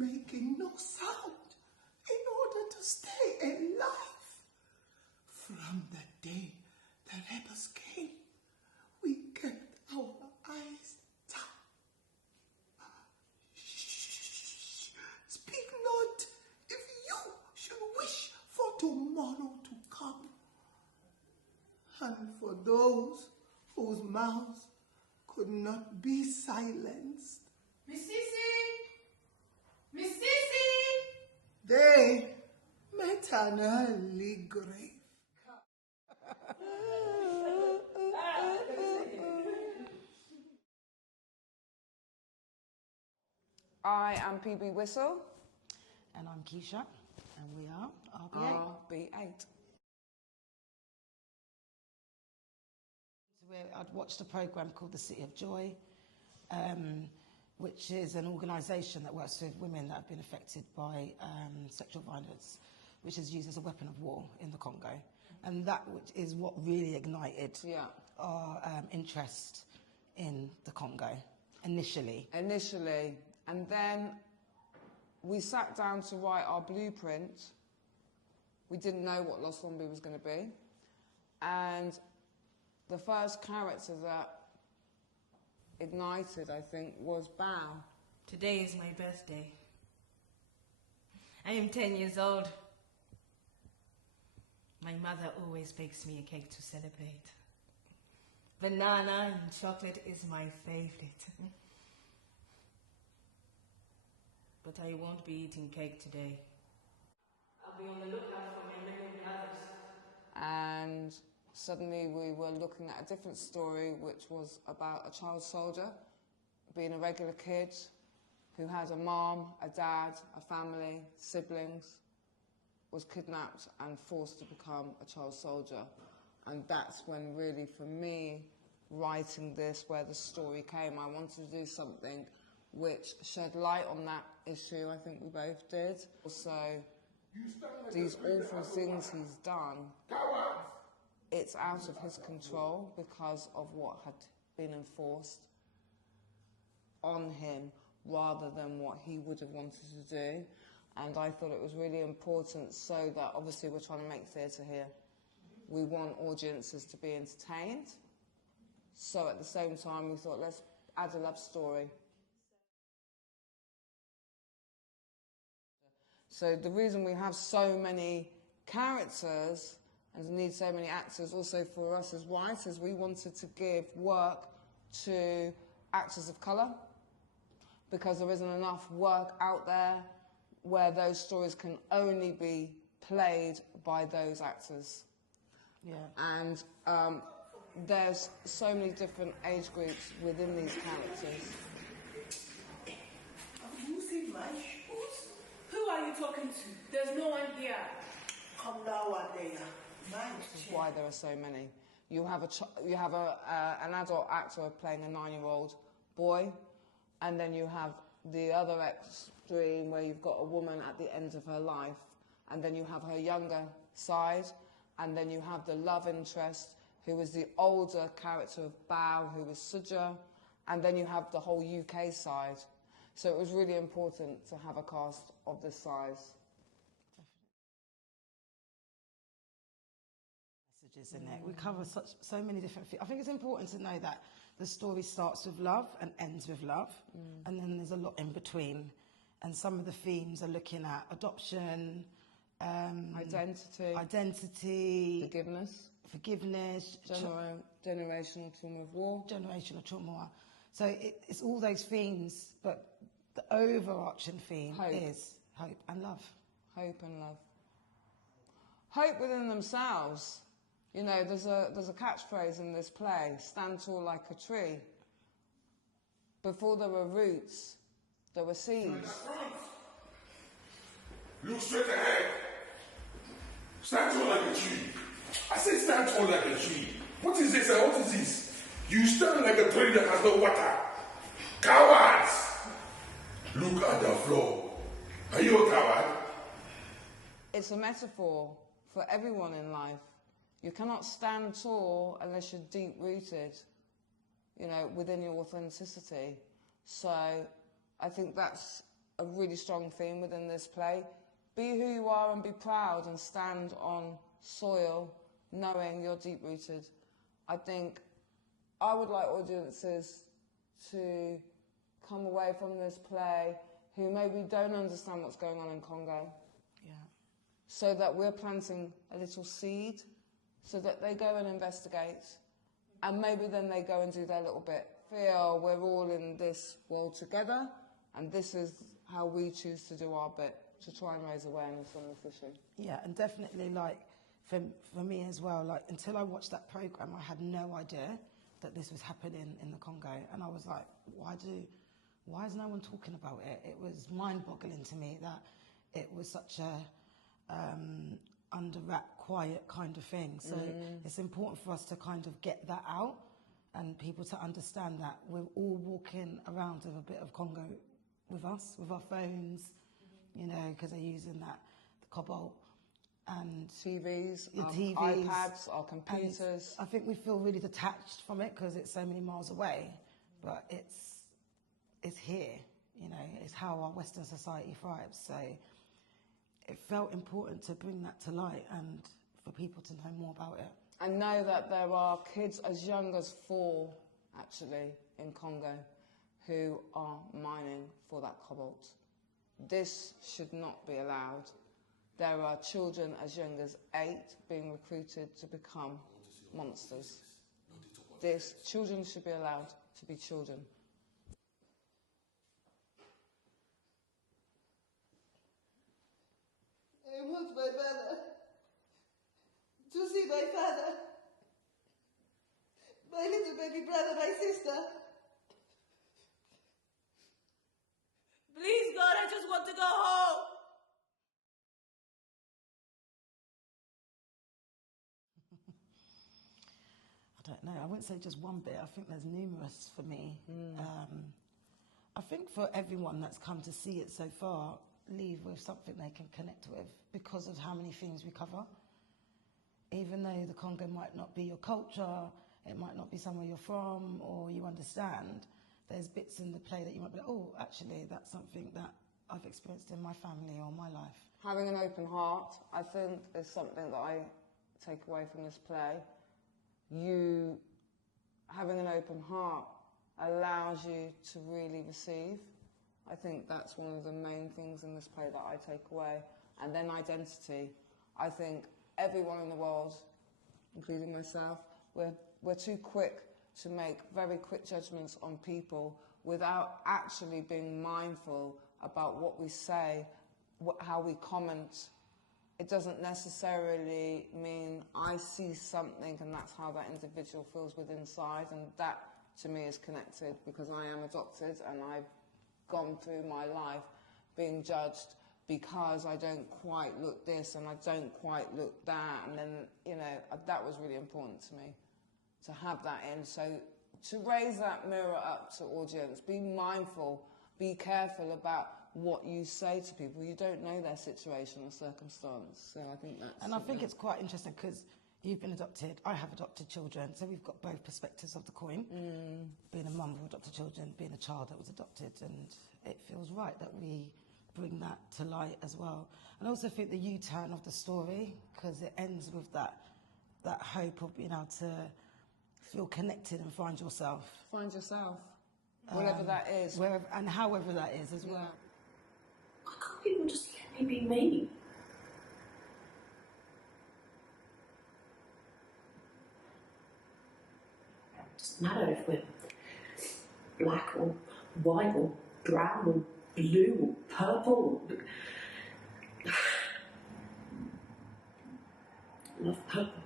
making no sound in order to stay alive. From the day the rebels came, we kept our eyes down. Shh, speak not if you should wish for tomorrow to come. And for those whose mouths could not be silenced, Miss Sissy! Miss Sissy! they maternally grave. I am PB Whistle. And I'm Keisha, and we are RB8. RB8. I'd watched a programme called The City of Joy, which is an organisation that works with women that have been affected by sexual violence, which is used as a weapon of war in the Congo. And that is what really ignited our interest in the Congo, initially. And then we sat down to write our blueprint. We didn't know what Lost Lombi was going to be. And the first character that ignited, I think, was Bao. Today is my birthday. I am 10 years old. My mother always bakes me a cake to celebrate. Banana and chocolate is my favorite. But I won't be eating cake today. I'll be on the lookout for my little brothers. And suddenly we were looking at a different story, which was about a child soldier being a regular kid who had a mom, a dad, a family, siblings, was kidnapped and forced to become a child soldier. And that's when really, for me, writing this, where the story came, I wanted to do something which shed light on that issue. I think we both did. Also, these awful things he's done, it's out of his control because of what had been enforced on him rather than what he would have wanted to do. And I thought it was really important, so that obviously we're trying to make theatre here. We want audiences to be entertained. So at the same time, we thought, let's add a love story. So the reason we have so many characters and need so many actors, also for us as writers, we wanted to give work to actors of colour, because there isn't enough work out there where those stories can only be played by those actors. Yeah. And there's so many different age groups within these characters. Have you seen my shoes? Who are you talking to? There's no one here. Come now, Adea. This is why there are so many. You have an adult actor playing a 9-year-old boy, and then you have the other extreme where you've got a woman at the end of her life, and then you have her younger side, and then you have the love interest, who is the older character of Bao, who is Suja, and then you have the whole UK side. So it was really important to have a cast of this size. Messages in it. We cover so many different things. I think it's important to know that the story starts with love and ends with love, and then there's a lot in between. And some of the themes are looking at adoption, identity, forgiveness, generational trauma of war. Generational trauma. So it's all those themes, but the overarching theme is hope and love. Hope and love. Hope within themselves. You know, there's a catchphrase in this play, stand tall like a tree. Before there were roots, there were seeds. Look straight ahead. Stand tall like a tree. I said stand tall like a tree. What is this? What is this? You stand like a tree that has no water. Cowards! Look at the floor. Are you a coward? It's a metaphor for everyone in life. You cannot stand tall unless you're deep-rooted, you know, within your authenticity. So I think that's a really strong theme within this play. Be who you are and be proud and stand on soil knowing you're deep-rooted. I think I would like audiences to come away from this play who maybe don't understand what's going on in Congo. Yeah. So that we're planting a little seed so that they go and investigate and maybe then they go and do their little bit. Feel we're all in this world together and this is how we choose to do our bit to try and raise awareness on this issue. Yeah, and definitely, like, for me as well, like, until I watched that programme, I had no idea that this was happening in the Congo. And I was like, why is no one talking about it? It was mind-boggling to me that it was such a under-wrap, quiet kind of thing. So it's important for us to kind of get that out and people to understand that we're all walking around with a bit of Congo with us, with our phones, you know, because they're using the cobalt. And TVs, our TVs, iPads, our computers. I think we feel really detached from it because it's so many miles away, but it's here, you know, it's how our Western society thrives. So it felt important to bring that to light and for people to know more about it. I know that there are kids as young as 4, actually, in Congo who are mining for that cobalt. This should not be allowed. There are children as young as 8 being recruited to become monsters. Children should be allowed to be children. I want my mother to see my father, my little baby brother, my sister. Please, God, I just want to go home. I don't know, I wouldn't say just one bit, I think there's numerous for me. I think for everyone that's come to see it so far, leave with something they can connect with because of how many things we cover. Even though the Congo might not be your culture, it might not be somewhere you're from or you understand, there's bits in the play that you might be like, oh, actually, that's something that I've experienced in my family or my life. Having an open heart, I think, is something that I take away from this play. Having an open heart allows you to really receive. I think that's one of the main things in this play that I take away. And then identity. I think everyone in the world, including myself, we're too quick to make very quick judgments on people without actually being mindful about what we say, how we comment. It doesn't necessarily mean I see something and that's how that individual feels within inside, and that to me is connected because I am adopted and I've gone through my life being judged because I don't quite look this and I don't quite look that, and then, you know, that was really important to me to have that in. So to raise that mirror up to audience, be mindful, be careful about what you say to people. You don't know their situation or circumstance. So I think that's... And I think it's quite interesting because you've been adopted, I have adopted children, so we've got both perspectives of the coin. Being a mum who adopted children, being a child that was adopted, and it feels right that we bring that to light as well. And I also think the U-turn of the story, because it ends with that hope of being able to feel connected and find yourself. Find yourself, whatever that is. Wherever, and however that is as well. Why can't people just let me be me? It doesn't matter if we're black or white or brown or blue or purple. I love purple.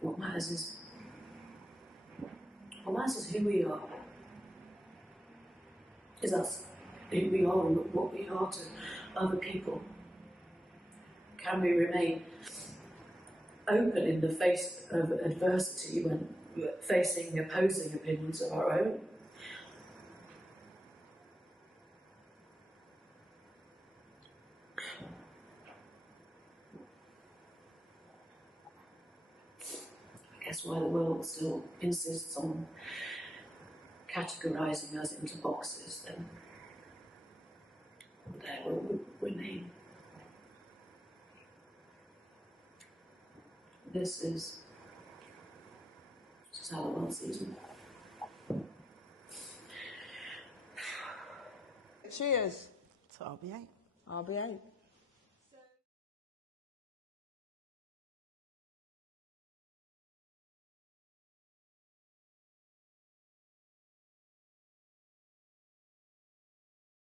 What matters is who we are. Is us, who we are and what we are to other people. Can we remain open in the face of adversity when we're facing opposing opinions of our own? I guess why the world still insists on categorising us into boxes, then there we'll remain. This is how the world sees me. Cheers. To RBA. RBA.